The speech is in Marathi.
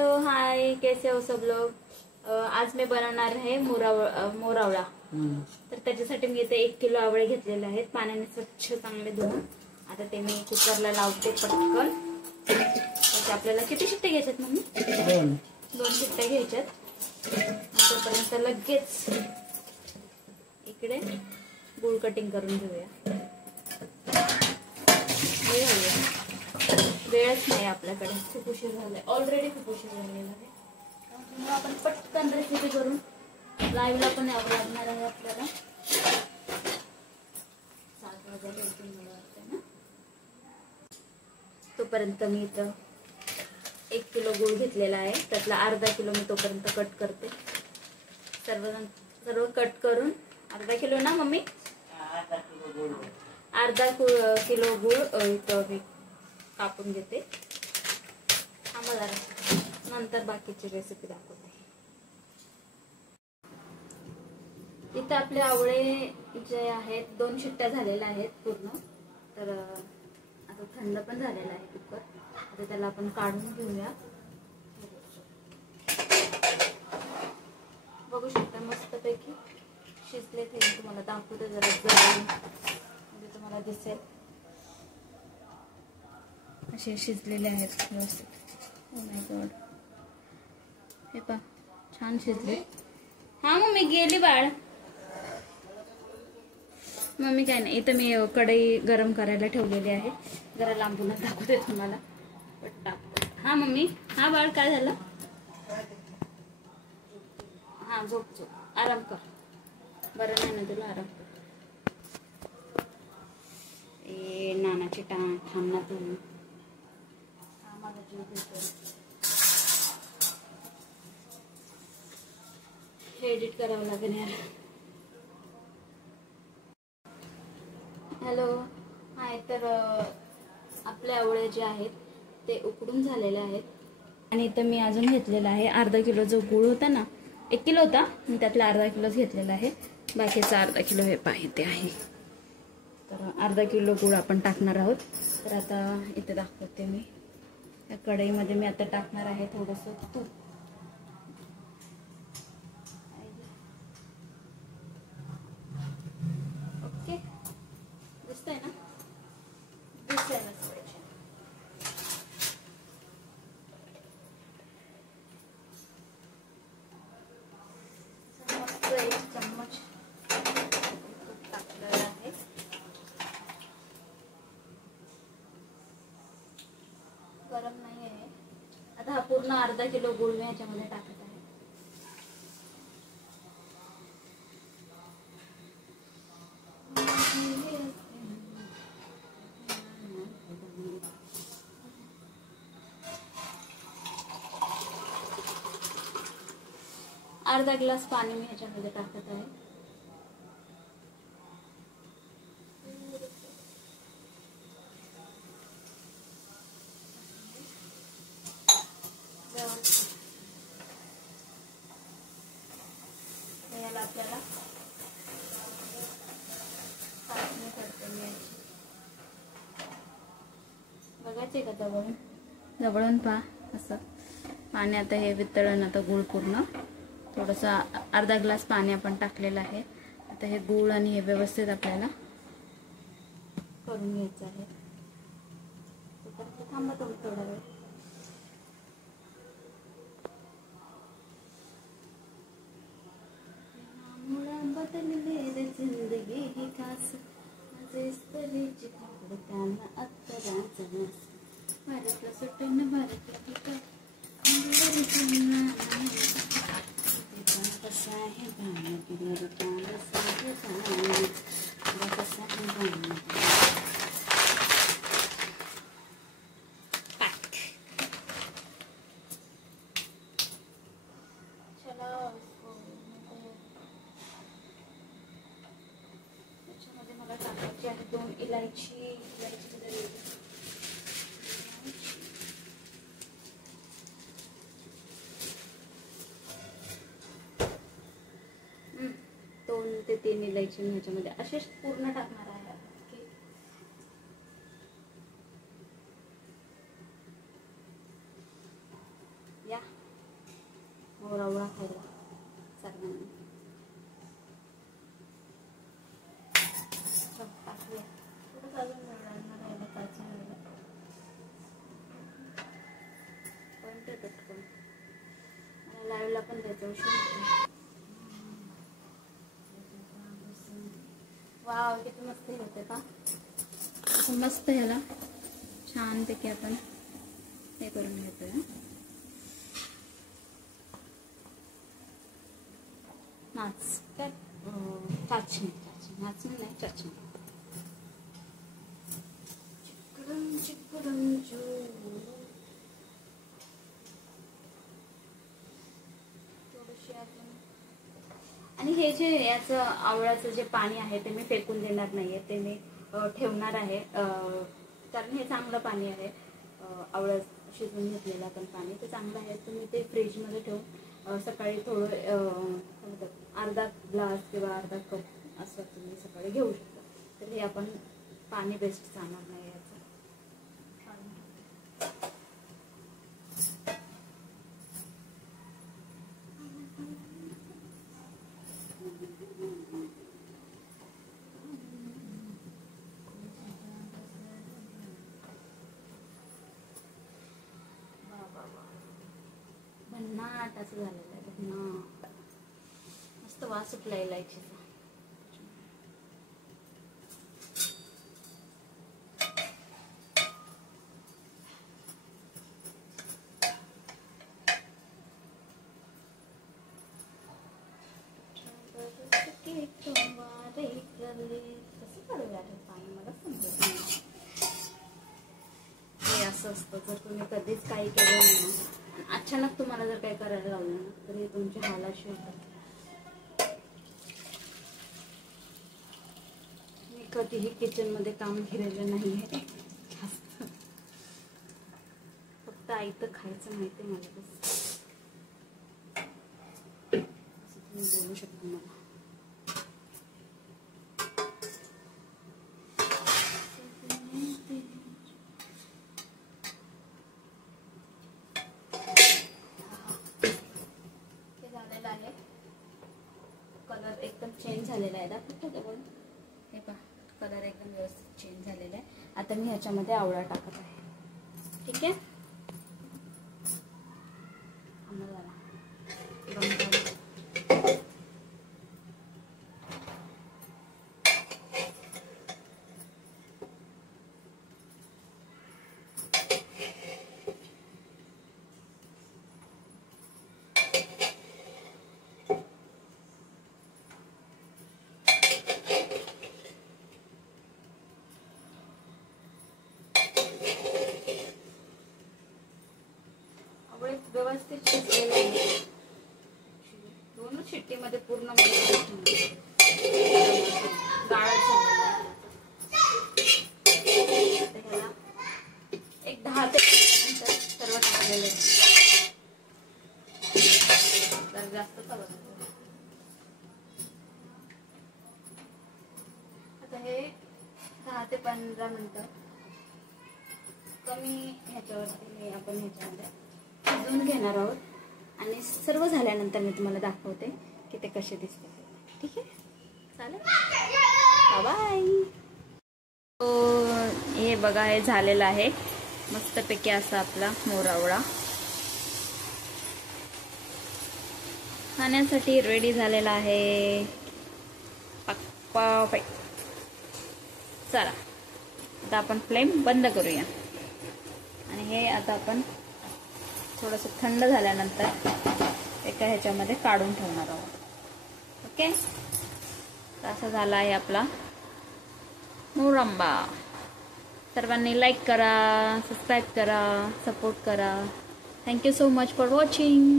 हेलो हाय, कैसे हो सब लोग। आज मी बनवणार आहे मोरावळा। तर त्याच्यासाठी मी इथे 1 किलो आवळे घेतलेले आहेत, पाण्याने स्वच्छ चांगले धुवून। आता ते मी कुकरला लावते पटकन। तर आपल्याला किती शिट्टे घ्यायच्यात मम्मी? 2 शिट्टे घ्यायच्यात। तोपर्यंत लगेच इकडे गूळ कटिंग करून घेऊया। वेळच नाही आपल्याकडे, खूप उशीर झालाय, ऑलरेडी खूप उशीर झालेला आहे। त्यामुळे आपण पटकन रेसिपी करून लाईव्हला पण यावं लागणार आहे आपल्याला। 7 वाजता उठून मला वाटतं ना। तोपर्यंत मी इथं 1 किलो गूळ घेतलेला आहे, त्यातला अर्धा किलो मी तोपर्यंत कट करते। सर्व कट करून अर्धा किलो ना मम्मी? अर्धा किलो गूळ इथं कापून घेते। थांबा जरा, नंतर बाकीची रेसिपी दाखवते। इथे आपले आवळे जे आहेत 2 शिट्ट्या झालेल्या आहेत पूर्ण। तर आता थंड पण झालेला आहे कुकर। आता त्याला आपण काढून घेऊया। बघू शकता मस्तपैकी शिजले ते। तुम्हाला दाखवते जरा जवळून, म्हणजे तुम्हाला दिसेल असे शिजलेले आहेत व्यवस्थित। ओ माय गॉड, हे पहा छान शिजले। हा मम्मी गेली बाळ। मम्मी काय नाही, इथं मी कढई गरम करायला ठेवलेली आहे। जरा लांबूनच दाखवते तुम्हाला। हा मम्मी, हा बाळ काय झालं? हा झोप, आराम कर। बरं नाही ना तुला, आराम कर। ए नानाची थांब ना तू। एडिट करावं लागेल यार। हॅलो हाय, तर आपले आवळे जे आहेत ते उकडून झालेले आहेत। आणि इथं मी अजून घेतलेला आहे अर्धा किलो जो गूळ होता ना, 1 किलो होता, मी त्यातला अर्धा किलोच घेतलेला आहे। बाकीचा अर्धा किलो हे पाहिजे आहे। तर अर्धा किलो गूळ आपण टाकणार आहोत। तर आता इथे दाखवते मी, या कढईमध्ये मी आता टाकणार आहे थोडंसं तूप। ओके, दिसतंय ना? दिसतंय ना? एक चम्मच टाकलेला आहे। गरम नाही आहे। आता हा पूर्ण अर्धा किलो गूळ मी ह्याच्यामध्ये टाकत आहे। अर्धा ग्लास पाणी मी ह्याच्यामध्ये टाकत आहे। याला आपल्याला चाळणी करते मी। बघायचे का जवळून पहा असं। आणि आता हे वितळण, आता गूळ पूर्ण थोडंसं अर्धा ग्लास पाणी आपण टाकलेलं आहे। आता हे गूळ आणि हे व्यवस्थित आपल्याला करून घ्यायचं आहे। थांबा थोडा वेळ। बदलले जिंदगी ही खास तरीची त्यांना अत्तराचा भारतला सुटून भारतला कसा आहे भावना कसा आहे। त्याच्यामध्ये मला टाकायची आहे 2 इलायची। दोन ते 3 इलायची मी ह्याच्यामध्ये असेच पूर्ण टाकणार आहे। या मोरावळा खायला सर्वांनी. टाकूया थोडं अजून मिळणार राहिलं कालचं राहिलं पण ते पटकन मला लाईव्हला पण द्यायचं उशीर. वाव किती मस्त होते का. असं मस्त ह्याला छानपैकी आपण हे करून घेतोय. चाचणी नाही चाचणी. आणि हे जे याचं आवळ्याचं जे पाणी आहे ते मी फेकून देणार नाहीये, ते मी ठेवणार आहे कारण हे चांगलं पाणी आहे. आवळं शिजवून घेतलेलं आपण पाणी ते चांगलं आहे. तुम्ही ते फ्रीजमध्ये ठेवून सकाळी थोडं अर्धा ग्लास किंवा अर्धा कप असं तुम्ही सकाळी घेऊ शकता. तर हे आपण पाणी बेस्ट जाणार नाही याचं. भन्नाट असं झालेलं आहे. भन्नाट मस्त वास सुटला इलायचीचा. कसं करूया पाणी मला समजत नाही. हे असं असतं जर तुम्ही कधीच काही केलं नाही अचानक तुम्हाला जर काही करायला लावलं ना तर हे तुमच्या हालाशी होतात. मी कधीही किचन मध्ये काम केलेलं नाहीये जास्त, फक्त आयतं खायचं माहिती मला. बस तुम्ही बोलू शकता मला. कलर एकदम चेंज झालेला आहे. दाखवतो बघून हे पहा, कलर एकदम व्यवस्थित चेंज झालेला आहे. आता मी ह्याच्यामध्ये आवळा टाकत आहे. ठीक आहे. व्यवस्थित शिजलेलं आहे. दोन शिट्टीमध्ये पूर्ण गाळच झालेला आहे. ह्याला एक 10 ते 15 मिनिटं सर्व टाकलेलं आहे. तर जास्त करत आता हे 10 ते 15 मिनिटं कमी ह्याच्यावरती आपण ह्याच्यामध्ये शिजवून घेणार आहोत आणि सर्व झाल्यानंतर मी तुम्हाला दाखवते की ते कसे दिसते. ठीक आहे, चालेल. बाय. हे बघा, हे झालेलं आहे मस्तपैकी असा आपला मोरावळा खाण्यासाठी रेडी झालेला आहे. परफेक्ट. चला आता आपण फ्लेम बंद करूया आणि हे आता आपण थोडंसं थंड झाल्यानंतर एका ह्याच्यामध्ये काढून ठेवणार आहोत. ओके, तर असा झाला आहे आपला मोरंबा. सर्वांनी लाईक करा, सबस्क्राईब करा, सपोर्ट करा. Thank you so much for watching.